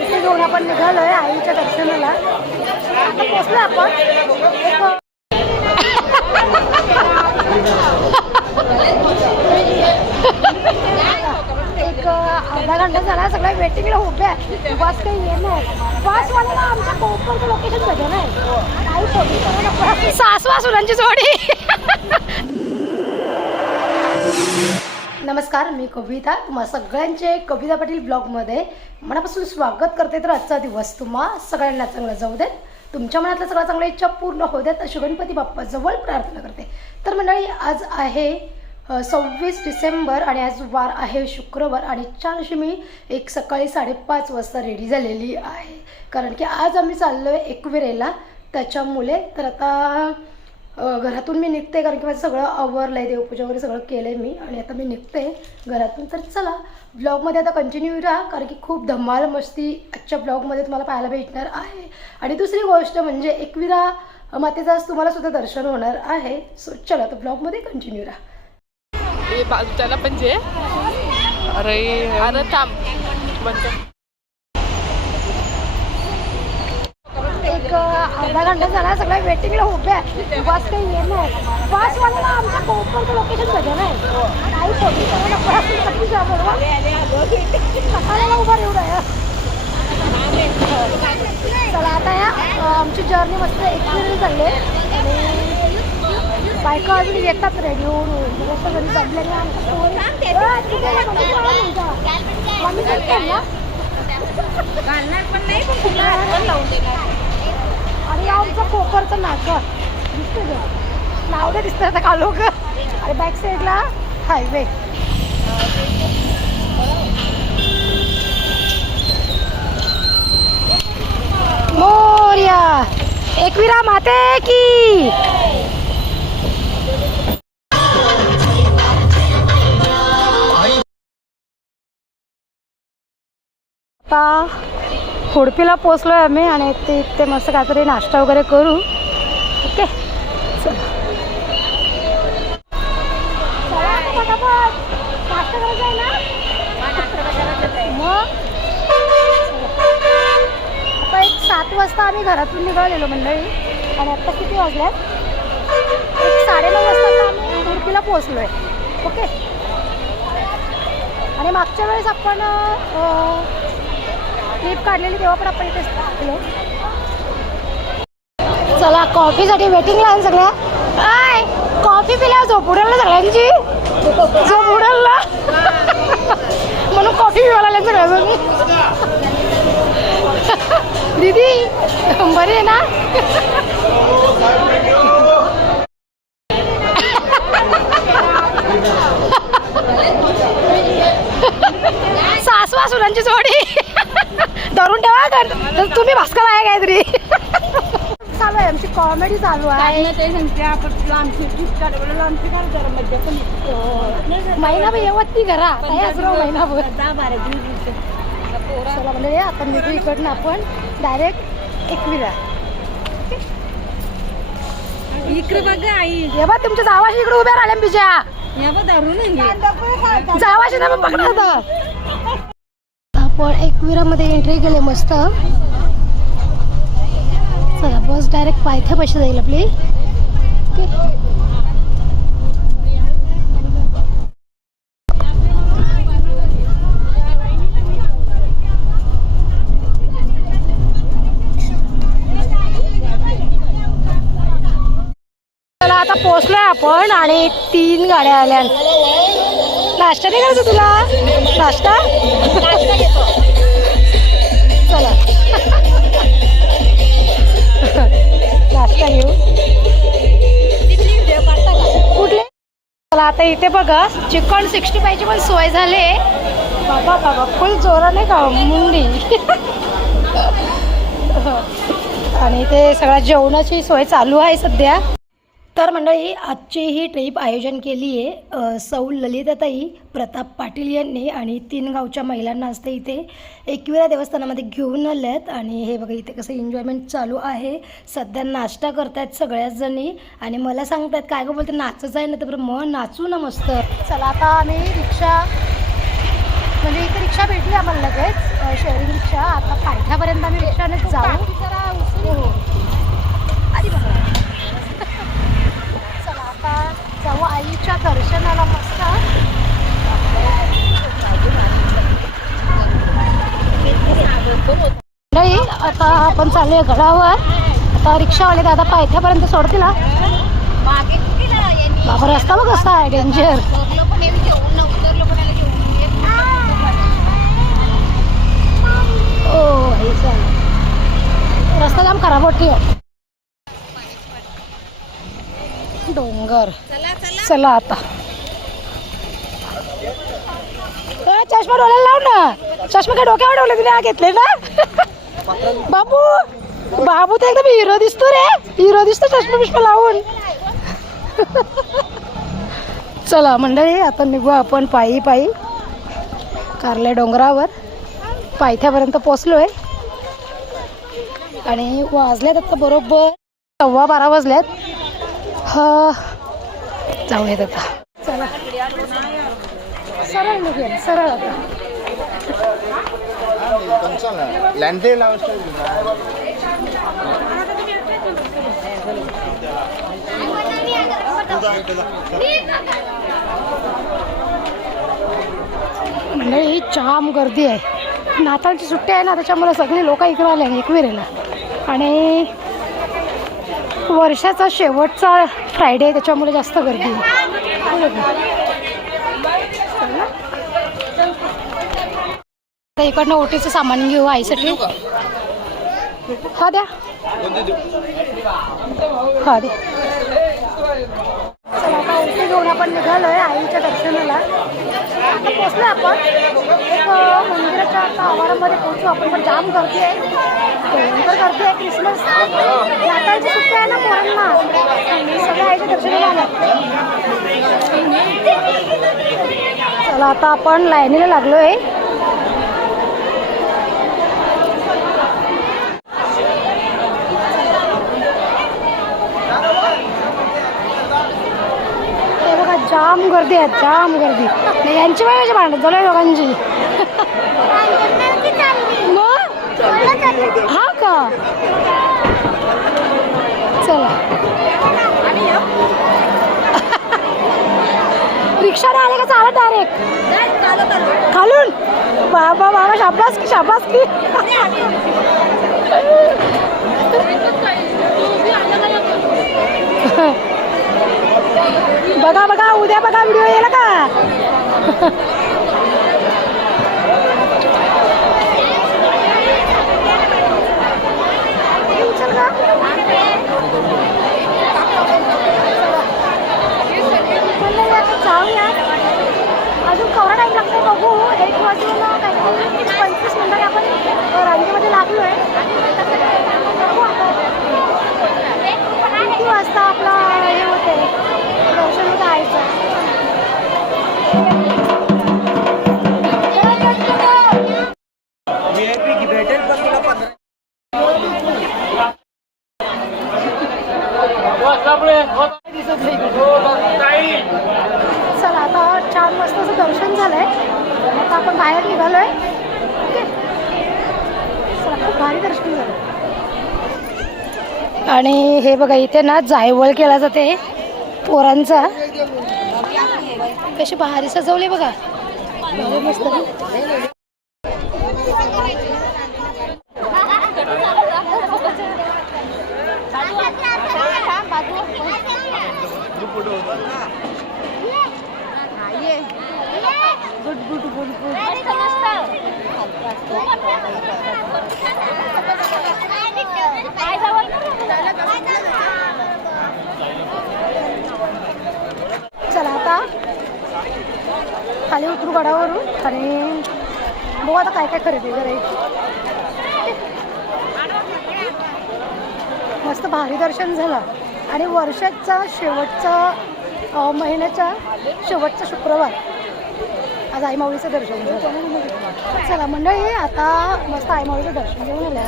इथे घेऊन आपण निघालोय आईच्या दर्शनाला. आता पोचलो आपण एक अर्धा घंटा झाला. सगळ्या वेटिंगला उभ्या. बस काही येणार बसवाल्याला आमच्या कोपरचं लोकेशन भेटलं नाही. सासवा सुरांची जोडी. नमस्कार, मी कविता. तुम्हा सगळ्यांचे कविता पाटील ब्लॉगमध्ये मनापासून स्वागत करते. तर आजचा दिवस तुम्हा सगळ्यांना चांगला जाऊ देत, तुमच्या मनातल्या सगळ्या चांगल्या इच्छा पूर्ण होऊ देत अशी गणपती बाप्पाजवळ प्रार्थना करते. तर मंडळी, आज आहे 26 डिसेंबर आणि आज वार आहे शुक्रवार. आणि छानशी मी एक सकाळी 5:30 वाजता रेडी झालेली आहे, कारण की आज आम्ही चाललो आहे एकविरेला. त्याच्यामुळे तर आता घरातून मी निघते, कारण की माझं सगळं आवरलं आहे, देवपूजा वगैरे सगळं केलं आहे मी. आणि आता मी निघते घरातून. तर चला ब्लॉगमध्ये आता कंटिन्यू राहा, कारण की खूप धमाल मस्ती आजच्या ब्लॉगमध्ये तुम्हाला पाहायला भेटणार आहे. आणि दुसरी गोष्ट म्हणजे एकविरा मातेचं आज तुम्हाला सुद्धा दर्शन होणार आहे. सो चला तर ब्लॉगमध्ये कंटिन्यू राहा. ये बाजूच्याला पण जे अरे थांब एक अर्धा घंटा झाला. सगळ्या वेटिंगला उभ्या. बस काही येणार बसवाल्याला आमच्या कोपरचं लोकेशन भेटलं नाही. काही फोटो सकाळला उभा एवढं आहे. चला आता या आमची जर्नी मस्त एक्सपिरियन्स झाली आणि बायका अजून येतात रेडी होऊन. घरी जमले आणि आमचं कोकरचं नाक दिसतं, नाव नाही दिसतं आता का लोक. आणि बॅक साईडला हायवे. मोरया एकविरा माते की. आता खोडपीला पोचलो आहे आम्ही आणि ते मस्त काहीतरी नाश्ता वगैरे करू. ओके चला नाश्ता करायचा आहे ना मग. आता एक 7 वाजता आम्ही घरातून निघालेलो मंडळी. आणि आत्ता किती वाजल्यात? एक 9:30 वाजता आम्ही खोडपीला पोचलो आहे. ओके. आणि मागच्या वेळेस आपण ट्रिप काढलेली तेव्हा पण आपण इथे गेलो. चला कॉफीसाठी वेटिंगला आहे सगळ्या. काय कॉफी पिल्यावर झोप उडेल ना सगळ्यांची. झोप उडेल ना म्हणून कॉफी पिवायला लागले सगळ्या. दीदी बरी आहे ना? सासवा सुरांची जोडी. धरून ठेवा तुम्ही भास्कर आहे काहीतरी. चालू आहे आमची कॉमेडी चालू आहे. महिनाभर येवत ती घरा महिनाभर. चला म्हणजे आता निघू इकडनं आपण डायरेक्ट एकविरा. इकडे बघा आई. हे बघ तुमच्या जावाशी इकडे उभ्या राहिल्या बिजा. जावाशी ना मग पकडा होता. आपण एकविरामध्ये एंट्री केली मस्त. चला बस डायरेक्ट पायथ्यापाशी जाईल आपली. चला आता पोचलोय आपण आणि 3 गाड्या आल्या. नाश्ता नाही करायचा तुला? नाश्ता चला नाश्ता घेऊ. कुठले? चला आता इथे बघा चिकन 65ची पण सोय झाली. बाबा बाबा फुल जोराने का मुंडी. आणि इथे सगळ्या जेवणाची सोय चालू आहे सध्या. तर मंडळी आजची ही ट्रिप आयोजन केली आहे सौ ललिताताई प्रताप पाटील यांनी. आणि 3 गावच्या महिलांना असते इथे एकविरा देवस्थानामध्ये घेऊन आल्यात. आणि हे बघा इथे कसं एन्जॉयमेंट चालू आहे. सध्या नाश्ता करतायत सगळ्याच जणी. आणि मला सांगतायत काय गं बोलते नाचच आहे ना. तर मग नाचू ना मस्त. चला आता आम्ही रिक्षा म्हणजे इथे रिक्षा भेटली आम्हाला लगेच शेअरिंग रिक्षा. आता जाऊ हो आधी बघा. चला आता जाऊ आईच्या दर्शनाला मस्त. नाही आता आपण चालूया गडावर. आता रिक्षावाले दादा पायथ्यापर्यंत सोडतील हा. बाबा रस्ता बघ कसा आहे डेंजर. ओ हे चालेल रस्ता जाम खराब होती. डोंगर चला आता. चष्मा डोळ्याला लाव ना. चष्मा काय डोक्यावर ठेवले तिने घेतले ना. बाबू बाबू तर एकदम हिरो दिसतो रे. हिरो दिसतो चष्मा बिष्मा लावून. चला मंडळी आता निघू आपण पायी पायी कारल्या डोंगरावर. पायथ्यापर्यंत पोचलोय आणि वाजल्यात आता बरोबर 12:15 वाजल्यात. हा जाऊयात आता. चला सरळ निघूया सरळ आता. मंडळी जाम गर्दी आहे. नाताळची सुट्टी आहे ना त्याच्यामुळे सगळे लोक इकडे आले एकविरेला. आणि वर्षाचा शेवटचा फ्रायडे आहे त्याच्यामुळे जास्त गर्दी आहे. इकडनं ओटीचं सामान घेऊ आईसाठी. हा द्या हा द्या. चला आता ओटी घेऊन आपण निघालोय आईच्या दर्शनाला. आता पोचलो आपण एक मंदिराच्या आता आवारामध्ये पोहोचू आपण. पण जाम गर्दी आहे भयंकर गर्दी आहे. क्रिसमस नाताळची सुट्टी आहे ना पोरांना. सगळ्या आईच्या दर्शनाला आल्या. चला आता आपण लाईनीला लागलोय. जाम गर्दी आहे जाम गर्दी. नाही यांची वेळेची भांडत झालं लोकांची. हा का चला रिक्षाने आले का चालत डायरेक्ट खालून. बाबा बाबा शाबास की शाबास की. बघा बघा उद्या बघा व्हिडिओ येईल का. उचल का जाऊया. अजून केवढा टाईम लागतो बघू. 1 वाजून काहीतरी 25 मिनिटांनी आपण रांगेमध्ये लागलो आहे. किती वाजता आपला हे होते दर्शन जायचं. चला आता छान मस्त असं दर्शन झालंय. आता आपण बाहेर निघालोय. ओके चला खूप भारी दर्शन झालं. आणि हे बघा इथे ना जायवळ केला जाते पोरांचा. कशी भारी सजवले बघा मस्त. Good good good good. चला आता खाली उतरू गडावरून आणि बघू आता काय काय खरेदी करायची. मस्त भारी दर्शन झालं. आणि वर्षाचा शेवटचा महिन्याच्या शेवटचा शुक्रवार आज आईमाऊलीचं दर्शन झालं. चला मंडळी आता मस्त आईमाऊलीचं दर्शन घेऊन आलं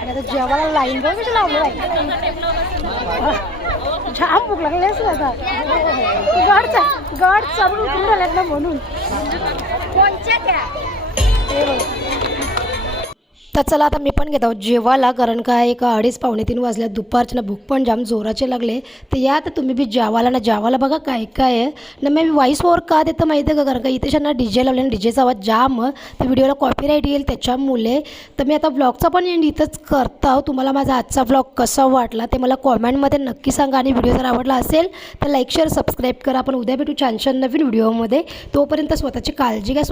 आणि आता जेवायला लाईन बघ कशी लावली लाईन. जाम भूक लागली असेल आता. गड चढून उतरून राहिल्यात ना म्हणून. हे बघ तर चला आता मी पण घेत आहोत जेवायला, कारण काय एक 2:30-3 वाजल्या, दुपारच्या ना भूक पण जाम जोराचे लागले. तर या तर तुम्ही बी जेवायला ना, जेवायला बघा काय काय आहे ना. मी व्हॉइस ओव्हर का देतं माहिती आहे का, कारण का इथे ना DJ लावले आणि DJचा आवाज जाम, तर व्हिडिओला कॉपीराईट येईल त्याच्यामुळे. तर मी आता व्लॉगचा पण एंड इथंच करतो. तुम्हाला माझा आजचा व्लॉग कसा वाटला ते मला कॉमेंटमध्ये नक्की सांगा, आणि व्हिडिओ जर आवडला असेल तर लाईक शेअर सबस्क्राईब करा. आपण उद्या भेटू छान छान नवीन व्हिडिओमध्ये. तोपर्यंत स्वतःची काळजी घ्या.